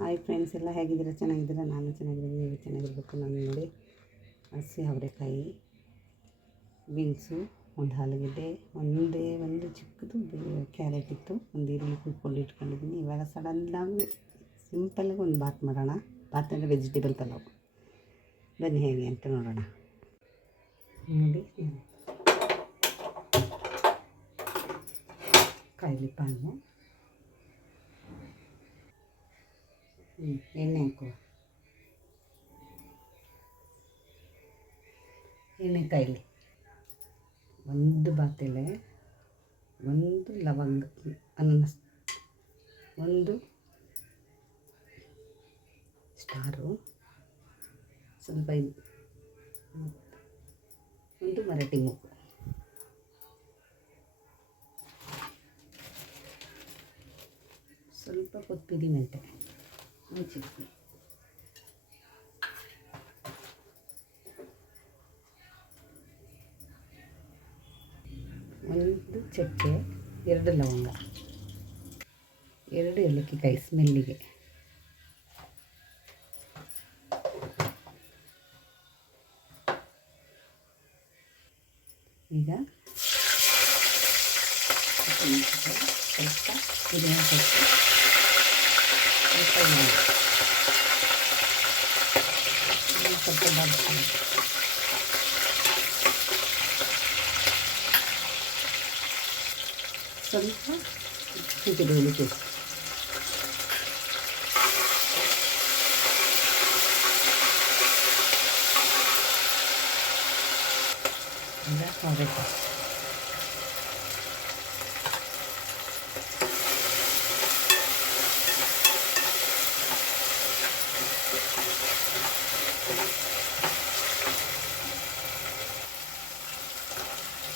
Hi friends, ಎಲ್ಲ ಹೇಗಿದ್ದೀರಾ? ಚೆನ್ನಾಗಿದ್ದೀರಾ? ನಾನು ಚೆನ್ನಾಗಿದ್ದೀನಿ, ನೀವು ಚೆನ್ನಾಗಿರಬೇಕು. ನಾನು ನೋಡಿ ಹಸಿ ಅವರೆಕಾಯಿ, ಬೀನ್ಸು, ಒಂದು ಆಲೂಗಡ್ಡೆ, ಒಂದು ಚಿಕ್ಕದು ಕ್ಯಾರೆಟ್ ಇತ್ತು, ಒಂದು ಈರುಳ್ಳಿ ಕುಯ್ಕೊಂಡು ಇಟ್ಕೊಂಡಿದ್ದೀನಿ. ಇವಾಗ ಸಡನ್ನಾಗಿ ಸಿಂಪಲ್ಲಾಗಿ ಒಂದು ಬಾತ್ ಮಾಡೋಣ. ಬಾತ್ ಅಂದರೆ ವೆಜಿಟೇಬಲ್ ಪಲಾವ್. ಬನ್ನಿ ಹೇಗೆ ಅಂತ ನೋಡೋಣ. ನೋಡಿ, ಕಾಯಿಲಿ ಪಾನು, ಎಣ್ಣೆ ಹಾಕುವ, ಎಣ್ಣೆ ಕಾಯಿಲಿ, ಒಂದು ಬಾತೆಲೆ, ಒಂದು ಲವಂಗ, ಒಂದು ಸ್ಟಾರು, ಸ್ವಲ್ಪ ಒಂದು ಮರಾಠಿ ಮೂಗು, ಸ್ವಲ್ಪ ಕೊತ್ತಂಬರಿ ಮೆಂತೆ ಮುಚ್ಚಿಡ್ತೀನಿ. ಒಂದು ಚಕ್ಕೆ, 2 ಲವಂಗ, 2 ಏಲಕ್ಕಿಕಾಯಿ ಸ್ಮೆಲ್ಲಿಗೆ, ಈಗ ಸ್ವಲ್ಪ ಪುದೀನ ಸೊಪ್ಪು, ಸ್ವಲ್ಪ ಬಾಡಿಸ್ತೀನಿ. ಸ್ವಲ್ಪ ಶುಂಠಿ ಬೆಳ್ಳುಳ್ಳಿ ಪೇಸ್ಟ್, ಈಗ ಅವರೆಕಾಯಿ,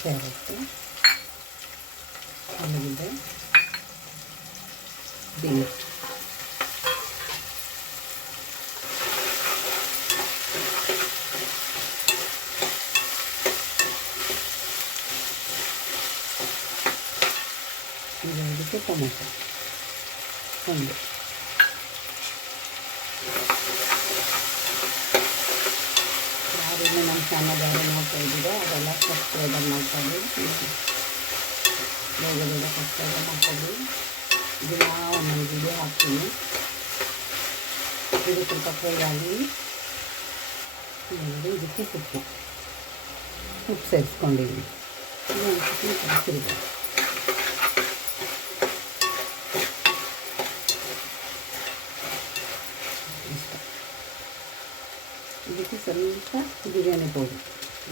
ಕ್ಯಾರೆಟು, ಆಲೂಗಡ್ಡೆ, ಬೀನ್ಸ್, ಈಗ ಇದಕ್ಕೆ ಟೊಮೆಟೊ ಒಂದು, ಯಾರಿಗೂ ನಮ್ಮ ಚಾನಲ್ ಯಾರು ನೋಡ್ತಾ ಇದ್ದೀರೋ ಅದೆಲ್ಲ ಸಬ್ಸ್ಕ್ರೈಬರ್ ಮಾಡ್ಕೊಳ್ಳಿ, ಬೇಗ ಸಬ್ಸ್ಕ್ರೈಬರ್ ಮಾಡ್ಕೊಳ್ಳಿ. ದಿನ ಒಂದೊಂದು ವಿಡಿಯೋ ಹಾಕ್ತೀನಿ. ಇದು ಸ್ವಲ್ಪ ಫ್ರೈ ಆಗಿ ಇದಕ್ಕೆ ಉಪ್ಪು ಸೇರಿಸ್ಕೊಂಡಿದ್ದೀನಿ. ತಿರುಗಿ ಇದಕ್ಕೆ ಸ್ವಲ್ಪ ಬಿರಿಯಾನಿ ಪೌಡರ್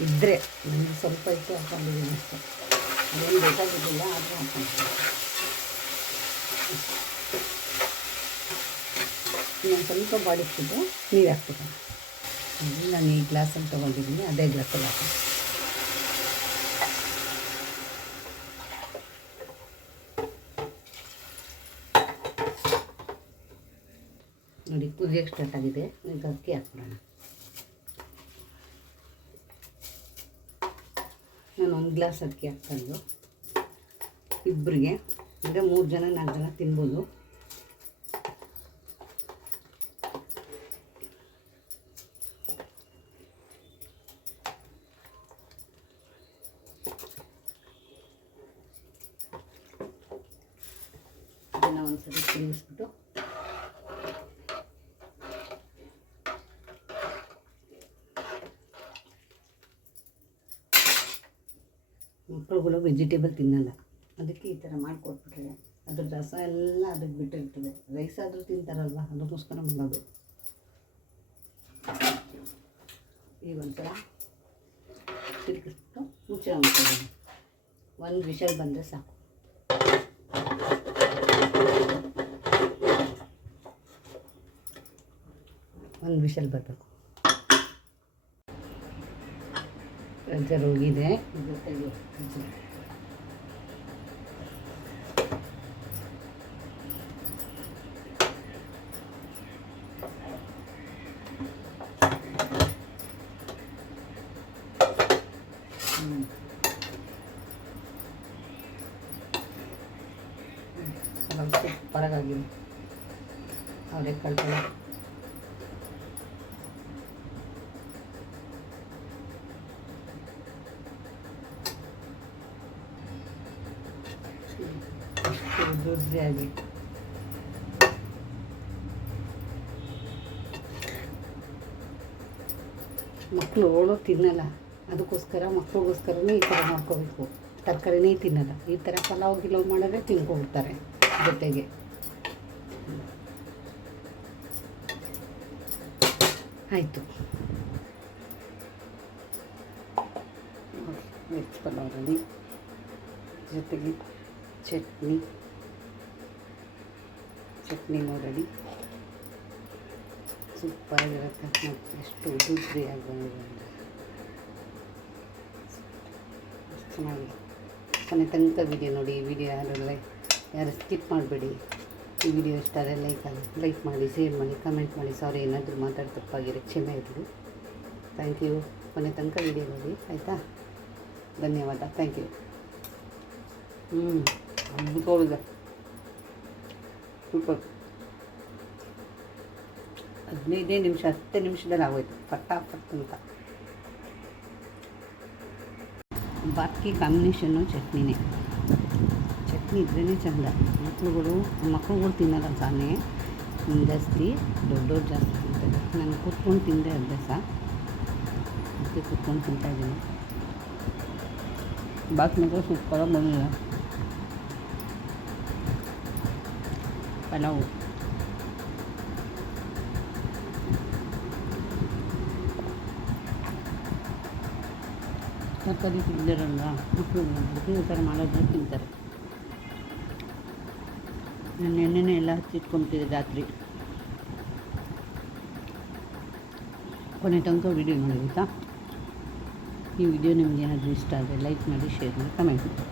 ಇದ್ದರೆ, ನನಗೆ ಸ್ವಲ್ಪ ಇತ್ತು ಹಾಕೊಂಡಿದ್ದೀನಿ ಅಷ್ಟೇ, ಅದೇನು ಬೇಕಾಗಿದ್ದಿಲ್ಲ, ಆದರೆ ಹಾಕ್ಕೊಂತೀನಿ. ನಾನು ಸ್ವಲ್ಪ ಬಾಡಿಸ್ಬಿಟ್ಟು ನೀರು ಹಾಕ್ಬಿಟ್ಟೆ. ನಾನು ಈ ಗ್ಲಾಸಲ್ಲಿ ತೊಗೊಂಡಿದ್ದೀನಿ, ಅದೇ ಗ್ಲಾಸಲ್ಲಿ ಹಾಕ್ತೀನಿ. ನೋಡಿ ಕುದಿಯೋಕ್ಕೆ ಸ್ಟಾರ್ಟ್ ಆಗಿದೆ. ಈಗ ಅಕ್ಕಿ ಹಾಕ್ಬಿಡೋಣ. ನಾನು 1 ಗ್ಲಾಸ್ ಅಕ್ಕಿ ಹಾಕ್ಕೊಂಡು ಇಬ್ಬರಿಗೆ, ಅಂದರೆ 3 ಜನ 4 ಜನ ತಿನ್ಬೋದು. ಇದನ್ನು ಒಂದ್ಸರಿ ತಿನ್ನಿಸ್ಬಿಟ್ಟು ಮಕ್ಕಳುಗಳು ವೆಜಿಟೇಬಲ್ ತಿನ್ನಲ್ಲ, ಅದಕ್ಕೆ ಈ ಥರ ಮಾಡಿಕೊಟ್ಬಿಟ್ರೆ ಅದ್ರ ರಸ ಎಲ್ಲ ಅದಕ್ಕೆ ಬಿಟ್ಟಿರ್ತದೆ. ರೈಸ್ ಆದರೂ ತಿಂತಾರಲ್ವ, ಅದಕ್ಕೋಸ್ಕರ ಮಾಡೋದು. ಈಗ ಒಂಥರ ತಿರುಗಿಸ್ಬಿಟ್ಟು ಮುಚ್ಚಳ ಮಾಡ್ತಿದ್ದೀನಿ. 1 ವಿಷಲ್ ಬಂದರೆ ಸಾಕು. ಒಂದು ವಿಷಲ್ ಬರಬೇಕು. ಪ್ರೆಷರ್ ಹೋಗಿದೆ. ಜೊತೆಗೆ ಸೂಪರಾಗಿದೆ. ಅವರೆಕಾಳು ಪಲ್ಯ. ದೊಡ್ಡದಾಗಿ ಮಕ್ಕಳು ಅವಳು ತಿನ್ನಲ್ಲ, ಅದಕ್ಕೋಸ್ಕರ ಮಕ್ಕಳಿಗೋಸ್ಕರನೇ ಈ ಥರ ಮಾಡ್ಕೋಬೇಕು. ತರಕಾರಿನೇ ತಿನ್ನಲ್ಲ, ಈ ಥರ ಪಲಾವ್ ಗಿಲಾವ್ ಮಾಡಿದ್ರೆ ತಿನ್ಕೊಂಡ್ಬಿಡ್ತಾರೆ ಜೊತೆಗೆ. ಆಯಿತು, ವೆಜ್ ಪಲಾವ್ ರೆಡಿ, ಜೊತೆಗೆ ಚಟ್ನಿನೂ ರೆಡಿ. ಸೂಪರಾಗಿರುತ್ತೆ ಮತ್ತು ಎಷ್ಟು ಉದುರಿಯಾಗಿ ಬಂದಿದೆ ಅಂದರೆ ಎಷ್ಟು ಚೆನ್ನಾಗಿದೆ. ಕೊನೆ ತನಕ ವೀಡಿಯೋ ನೋಡಿ. ಈ ವಿಡಿಯೋ ಯಾರು ಸ್ಕಿಪ್ ಮಾಡಬೇಡಿ. ಈ ವಿಡಿಯೋ ಇಷ್ಟ ಆದರೆ ಲೈಕ್ ಮಾಡಿ, ಶೇರ್ ಮಾಡಿ, ಕಮೆಂಟ್ ಮಾಡಿ. ಸಾರಿ ಏನಾದರೂ ಮಾತಾಡಿ ತಪ್ಪಾಗಿರೋ ಕ್ಷಮೆ ಇರಲಿ. Thank you. ಕೊನೆ ತನಕ ವೀಡಿಯೋ ನೋಡಿ ಆಯಿತಾ. ಧನ್ಯವಾದ. Thank you. ಅದ್ಭುತವಾಗಿದೆ, ಸೂಪರ್. 15 ನಿಮಿಷ 10 ನಿಮಿಷದಲ್ಲಿ ಆಗೋಯ್ತು, ಫಟಾಫಟ್ ಅಂತ. ಬಾಕಿ ಕಾಂಬಿನೇಷನ್ನು ಚಟ್ನಿನೇ. ಚಟ್ನಿ ಇದ್ರೇ ಚೆಂದ. ಮಕ್ಕಳುಗಳು ತಿನ್ನಲ್ಲ ಸಾನೆ ಜಾಸ್ತಿ, ದೊಡ್ಡವ್ರು ಜಾಸ್ತಿ ತಿಂತಾರೆ. ನಾನು ಕೂತ್ಕೊಂಡು ತಿಂದೆ ಅಭ್ಯಾಸ, ಅದಕ್ಕೆ ಕೂತ್ಕೊಂಡು ತಿಂತಾಯಿದ್ದೀನಿ. ಬಾತ್ ಮಾತ್ರ ಸೂಪರಾಗಿ ಬಂದಿದೆ. ಪಲಾವು ತರಕಾರಿ ತಿಂದಿರಲ್ಲ ಮಕ್ಕಳು, ಈ ಥರ ಮಾಡೋದ್ರೆ ತಿಂತಾರೆ. ನಾನು ಎಣ್ಣೆನೇ ಎಲ್ಲ ಹಚ್ಚಿಟ್ಕೊಂಬಿಟ್ಟಿದ್ದೆ ರಾತ್ರಿ. ಕೊನೆ ತನಕ ವೀಡಿಯೋ ನೋಡಿ ಆಯಿತಾ. ಈ ವಿಡಿಯೋ ನಿಮ್ಗೆ ಏನಾದರೂ ಇಷ್ಟ ಆದರೆ ಲೈಕ್ ಮಾಡಿ, ಶೇರ್ ಮಾಡಿ, ಕಮೆಂಟ್ ಮಾಡಿ.